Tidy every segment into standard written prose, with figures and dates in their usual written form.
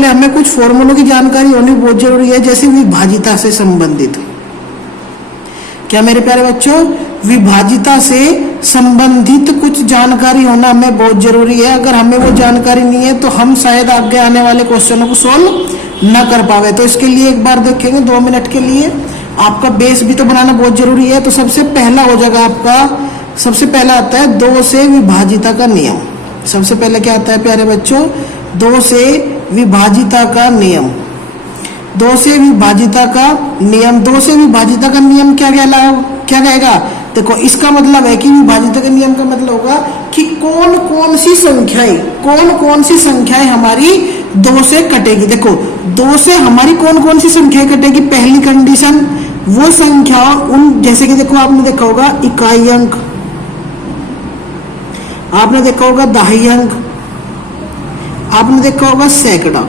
पहले हमें कुछ फॉर्मूलों की जानकारी होनी बहुत जरूरी है, जैसे विभाजिता से संबंधित। क्या मेरे प्यारे बच्चों, विभाजिता से संबंधित कुछ जानकारी होना हमें बहुत जरूरी है। अगर हमें वो जानकारी नहीं है तो हम शायद आगे आने वाले क्वेश्चनों को सॉल्व न कर पावे। तो इसके लिए एक बार देखेंगे 2 मिनट के लिए। आपका बेस भी तो बनाना बहुत जरूरी है। तो सबसे पहला हो जाएगा आपका, सबसे पहला आता है 2 से विभाजिता का नियम। सबसे पहले क्या आता है प्यारे बच्चों, 2 से विभाजिता का नियम। 2 से विभाजिता का नियम, 2 से विभाजिता का नियम क्या कहेगा? देखो इसका मतलब है कि विभाजिता का नियम का मतलब होगा कि कौन कौन सी संख्याएं हमारी 2 से कटेगी। देखो 2 से हमारी कौन कौन सी संख्याएं कटेगी। पहली कंडीशन, वो संख्या उन, जैसे कि देखो आपने देखा होगा इकाई अंक, आपने देखा होगा दहाई अंक, आपने देखा होगा सैकड़ा।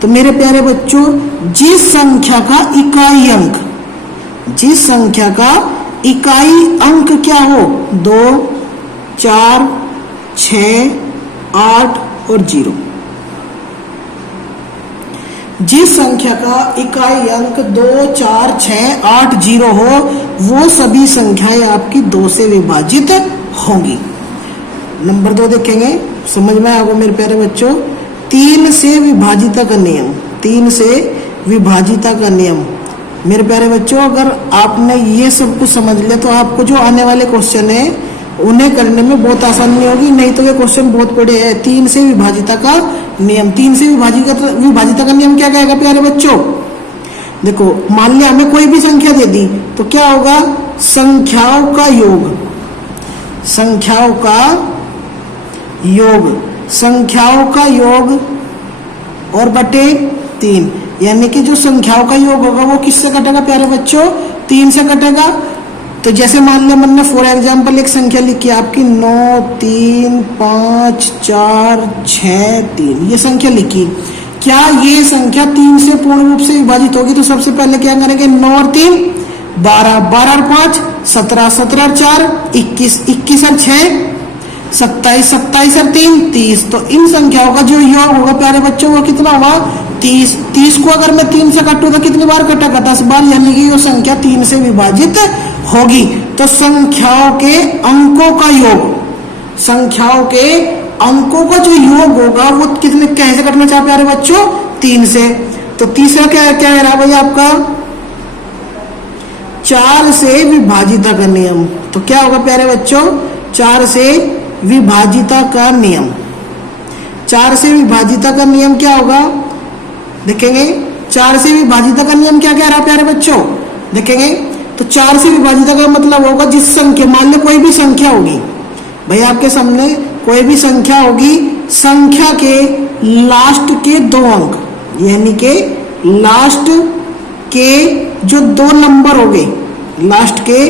तो मेरे प्यारे बच्चों, जिस संख्या का इकाई अंक, जिस संख्या का इकाई अंक क्या हो, 2, 4, 6, 8 और 0, जिस संख्या का इकाई अंक 2, 4, 6, 8, 0 हो, वो सभी संख्याएं आपकी 2 से विभाजित होंगी। नंबर 2 देखेंगे, समझ में आएगा मेरे प्यारे बच्चों। 3 से विभाजिता का नियम, 3 से विभाजिता का नियम। मेरे प्यारे बच्चों, अगर आपने ये सब कुछ समझ लिया तो आपको जो आने वाले क्वेश्चन है उन्हें करने में बहुत आसानी होगी, नहीं तो ये क्वेश्चन बहुत बड़े हैं। 3 से विभाजिता का नियम, 3 से विभाजिता का नियम क्या कहेगा प्यारे बच्चों? देखो मान लिया हमें कोई भी संख्या दे दी तो क्या होगा, संख्याओं का योग, संख्याओं का योग, संख्याओं का योग और बटे 3, यानी कि जो संख्याओं का योग होगा वो किससे कटेगा प्यारे बच्चों? 3 से कटेगा। तो जैसे मान लिया मैंने फॉर एग्जांपल एक संख्या लिखी आपकी 9, 3, 5, 4, 6, 3, ये संख्या लिखी। क्या ये संख्या 3 से पूर्ण रूप से विभाजित होगी? तो सबसे पहले क्या करेंगे, 9 और 3 12, 12 और 5 17, 17 और 4 21, 21 और 6 27, 27 और 3 30। तो इन संख्याओं का जो योग होगा प्यारे बच्चों वो कितना होगा, 30। 30 को अगर मैं 3 से काटूं तो कितनी बार कटेगा, 10 बार, यानी कि वो संख्या 3 से विभाजित होगी। तो संख्याओं के अंकों का योग, संख्याओं के अंकों का जो योग होगा वो कितने, कैसे कटना चाहिए प्यारे बच्चों? 3 से। तो तीसरा क्या क्या रहा भाई आपका, 4 से विभाजिता का नियम। तो क्या होगा प्यारे बच्चों, 4 से विभाजिता का नियम। 4 से विभाजिता का नियम क्या होगा देखेंगे। 4 से विभाजिता का नियम क्या कह रहा है प्यारे बच्चों, देखेंगे। तो 4 से विभाजिता का मतलब होगा जिस संख्या, मान लो कोई भी संख्या होगी भाई आपके सामने, कोई भी संख्या होगी, संख्या के लास्ट के 2 अंक, यानी के लास्ट के जो 2 नंबर हो गए, लास्ट के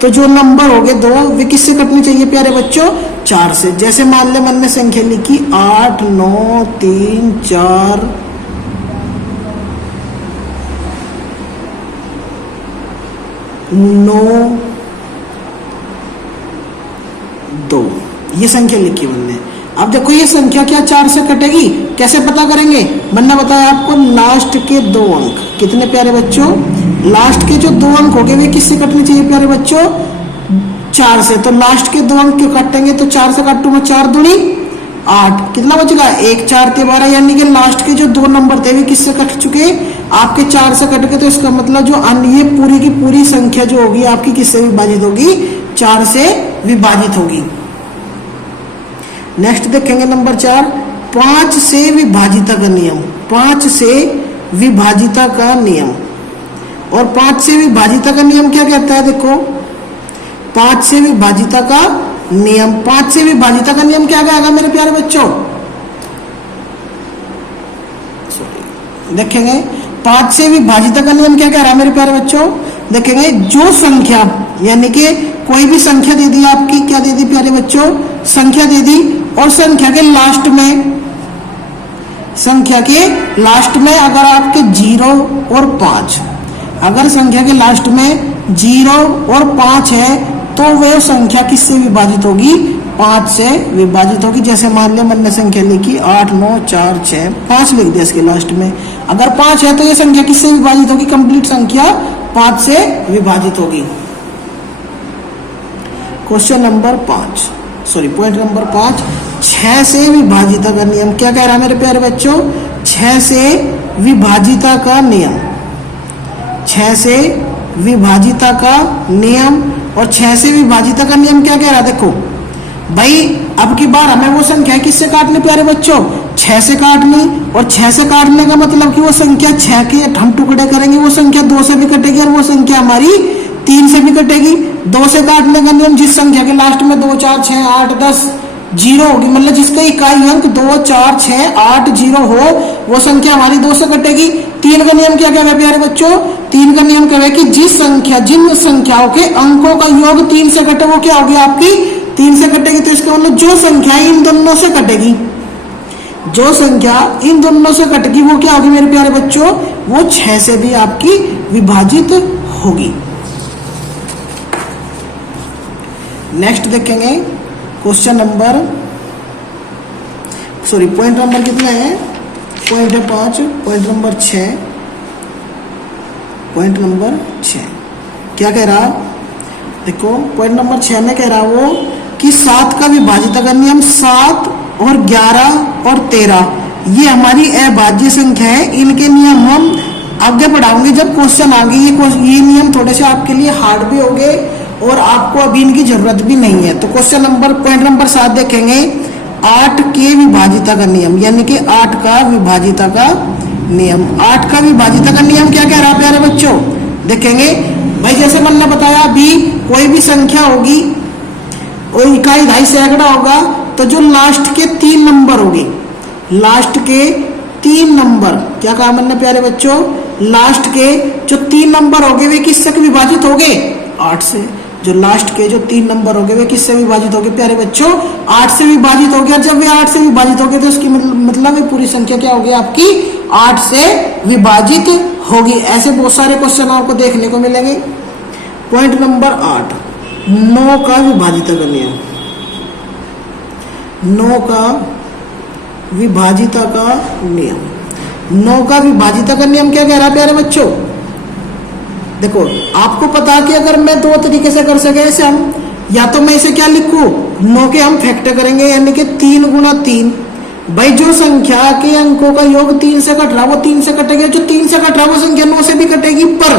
तो जो नंबर हो गए 2, वे किससे कटने चाहिए प्यारे बच्चों? 4 से। जैसे मान ले मैंने संख्या लिखी 8, 9, 3, 4, 9, 2, ये संख्या लिखी मैंने। अब देखो ये संख्या क्या 4 से कटेगी, कैसे पता करेंगे? मैंने बताया आपको लास्ट के 2 अंक, कितने प्यारे बच्चों? लास्ट के जो 2 अंक हो गए वे किससे कटने चाहिए प्यारे बच्चों? 4 से। तो लास्ट के 2 अंक क्यों काटेंगे, तो 4 से काटूंगा, 4 दूनी 8, कितना बचेगा 1, 4, 12, यानी कि लास्ट के जो 2 नंबर थे वे किससे कट चुके, आपके 4 से कट गए। तो इसका मतलब जो ये पूरी की पूरी संख्या जो होगी आपकी किससे विभाजित होगी? 4 से विभाजित होगी। नेक्स्ट देखेंगे नंबर 4, 5 से विभाजिता का नियम। 5 से विभाजिता का नियम, और 5 से विभाजिता का नियम क्या कहता है? देखो 5 से विभाजिता का नियम, 5 से विभाजिता का नियम क्या कहेगा मेरे प्यारे बच्चों? देखेंगे 5 से विभाजिता का नियम क्या कह रहा है मेरे प्यारे बच्चों? देखेंगे जो संख्या, यानी कि कोई भी संख्या दे दी आपकी, क्या दे दी प्यारे बच्चों? संख्या दे दी, और संख्या के लास्ट में, संख्या के लास्ट में अगर आपके 0 और 5, अगर संख्या के लास्ट में 0 और 5 है तो वह संख्या किससे विभाजित होगी? 5 से विभाजित होगी। जैसे मान लिया मैंने संख्या लिखी 8 9 4 6 5 लिख दिया इसके लास्ट में। अगर 5 है तो ये संख्या किससे विभाजित होगी? कंप्लीट संख्या 5 से विभाजित होगी। क्वेश्चन नंबर 5 पॉइंट नंबर 5, 6 से विभाजिता का नियम। क्या कह रहा है मेरे प्यारे बच्चों? 6 से विभाजिता का नियम, 6 से विभाजिता का नियम। और 6 से विभाजिता का नियम क्या कह रहा है? देखो भाई, अब की बार हमें वो संख्या किससे काटनी प्यारे बच्चों? 6 से काटनी। और 6 से काटने का मतलब कि वो संख्या 6 के हम टुकड़े करेंगे, वो संख्या 2 से भी कटेगी और वो संख्या हमारी 3 से भी कटेगी। 2 से काटने का नियम, जिस संख्या के लास्ट में 2 4 6 8 10 जीरो होगी, मतलब जिसका इकाई अंक 2 4 6 8 0 हो, वो संख्या हमारी 2 से कटेगी। 3 का नियम क्या कहता है प्यारे बच्चों? 3 का नियम कहे कि जिन संख्याओं के अंकों का योग 3 से कटे वो क्या होगी? आपकी 3 से कटेगी। तो इसका मतलब जो संख्या इन दोनों से कटेगी, जो संख्या इन दोनों से कटेगी वो क्या होगी मेरे प्यारे बच्चों? वो 6 से भी आपकी विभाजित होगी। नेक्स्ट देखेंगे क्वेश्चन नंबर पॉइंट नंबर कितने हैं? पॉइंट है 5, पॉइंट नंबर 6, पॉइंट नंबर 6 क्या कह रहा? देखो पॉइंट नंबर 6 में कह रहा वो कि 7 का विभाजित का नियम, 7 और 11 और 13 ये हमारी अभाज्य संख्या है। इनके नियम हम आगे बढ़ाओगे जब क्वेश्चन आगे। ये नियम थोड़े से आपके लिए हार्ड भी होंगे और आपको अभी इनकी जरूरत भी नहीं है। तो क्वेश्चन नंबर पॉइंट नंबर 7 देखेंगे, 8 के विभाजिता का नियम, यानी कि 8 का विभाजिता का नियम। 8 का विभाजिता का नियम क्या कह रहा है प्यारे बच्चों? देखेंगे भाई, जैसे मैंने बताया अभी, कोई भी संख्या होगी और इकाई ढाई सैकड़ा होगा, तो जो लास्ट के 3 नंबर होंगे, लास्ट के 3 नंबर, क्या कहा मैंने प्यारे बच्चों? लास्ट के जो 3 नंबर होंगे वे किससे विभाजित होंगे? 8 से। जो लास्ट के जो 3 नंबर होंगे वे किससे विभाजित होंगे प्यारे बच्चों? 8 से विभाजित हो गया। जब वे 8 से विभाजित हो गए तो उसकी मतलब पूरी संख्या क्या होगी आपकी? 8 से विभाजित होगी। ऐसे बहुत सारे क्वेश्चन आपको देखने को मिलेंगे। पॉइंट नंबर 8, 9 का विभाजिता का नियम। 9 का विभाजिता का नियम। 9 का विभाजिता का नियम क्या कह रहा है प्यारे बच्चों? देखो आपको पता कि अगर मैं 2 तरीके से कर सके ऐसे, हम या तो मैं इसे क्या लिखूं? 9 के हम फैक्टर करेंगे, यानी कि 3 गुना 3। भाई जो संख्या के अंकों का योग 3 से कट रहा वो 3 से कटेगा, जो 3 से कट रहा वो संख्या 9 से भी कटेगी। पर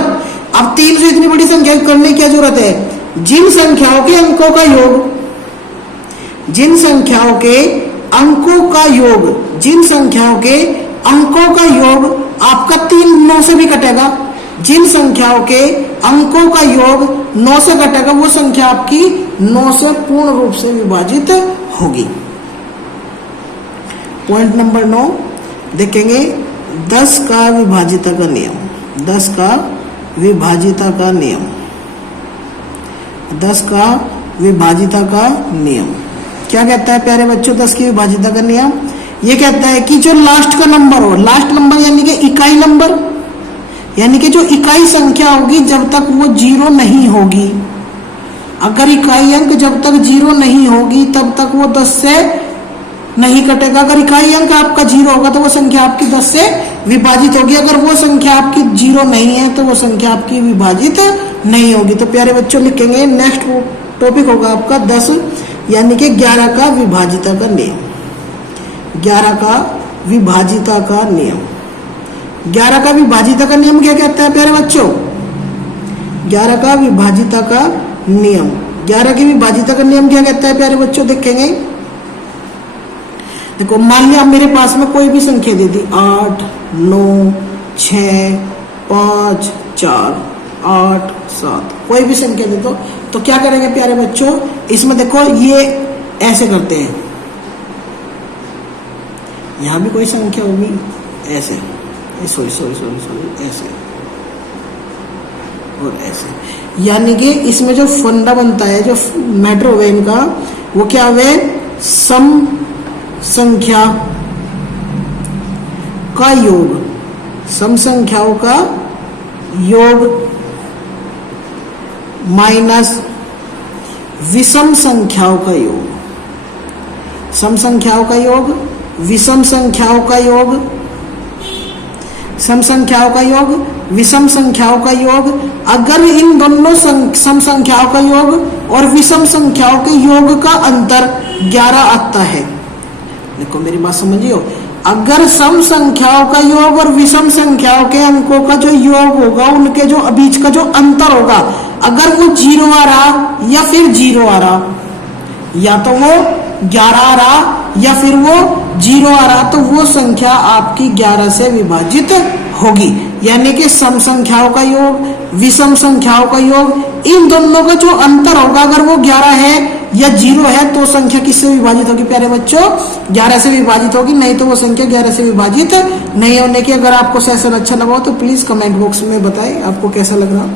अब 3 से इतनी बड़ी संख्या करने की क्या जरूरत है? जिन संख्याओं के अंकों का योग, जिन संख्याओं के अंकों का योग, जिन संख्याओं के अंकों का योग आपका 3 9 से भी कटेगा, जिन संख्याओं के अंकों का योग 9 से कटेगा वो संख्या आपकी 9 से पूर्ण रूप से विभाजित होगी। पॉइंट नंबर 9 देखेंगे, 10 का विभाजिता का नियम। 10 का विभाजिता का नियम। 10 का विभाजिता का नियम क्या कहता है प्यारे बच्चों? 10 की विभाजिता का नियम ये कहता है कि जो लास्ट का नंबर हो, लास्ट नंबर यानी कि इकाई नंबर, यानी कि जो इकाई संख्या होगी जब तक वो 0 नहीं होगी, अगर इकाई अंक जब तक 0 नहीं होगी तब तक वो 10 से नहीं कटेगा। अगर इकाई अंक आपका 0 होगा तो वो संख्या आपकी 10 से विभाजित होगी। अगर वो संख्या आपकी 0 नहीं है तो वो संख्या आपकी विभाजित नहीं होगी। तो प्यारे बच्चों लिखेंगे, नेक्स्ट टॉपिक होगा आपका 10, यानी कि 11 का विभाजिता का नियम। 11 का विभाजिता का नियम। 11 का विभाजिता का नियम क्या कहता है प्यारे बच्चों? 11 का विभाजिता का नियम। 11 की विभाजिता का नियम क्या कहता है प्यारे बच्चों? देखेंगे, देखो मान लिया मेरे पास में कोई भी संख्या दे दी, 8 9 6 5 4 8 7, कोई भी संख्या दे दो, तो क्या करेंगे प्यारे बच्चों? इसमें देखो ये ऐसे करते हैं, यहां भी कोई संख्या होगी ऐसे, सॉरी ऐसे और ऐसे, यानी कि इसमें जो फंडा बनता है, जो मैटर होगा इनका, वो क्या हुए? सम संख्या का योग, सम संख्याओं का योग माइनस विषम संख्याओं का योग, सम संख्याओं का योग, विषम संख्याओं का योग, सम संख्याओं का योग, विषम संख्याओं का योग। अगर इन दोनों सम संख्याओं का योग और विषम संख्याओं के योग का अंतर 11 आता है, देखो मेरी बात समझियो, अगर सम संख्याओं का योग और विषम संख्याओं के अंकों का जो योग होगा, उनके जो बीच का जो अंतर होगा, अगर वो 0 आ रहा या फिर 0 आ रहा, या तो वो 11 आ रहा या फिर वो 0 आ रहा, तो वो संख्या आपकी 11 से विभाजित होगी। यानी कि सम संख्याओं का योग, विषम संख्याओं का योग, इन दोनों का जो अंतर होगा, अगर वो 11 है या 0 है, तो संख्या किससे विभाजित होगी प्यारे बच्चों? 11 से विभाजित होगी, नहीं तो वो संख्या 11 से विभाजित नहीं होने की। अगर आपको सेशन अच्छा लगा हो तो प्लीज कमेंट बॉक्स में बताएं आपको कैसा लग रहा।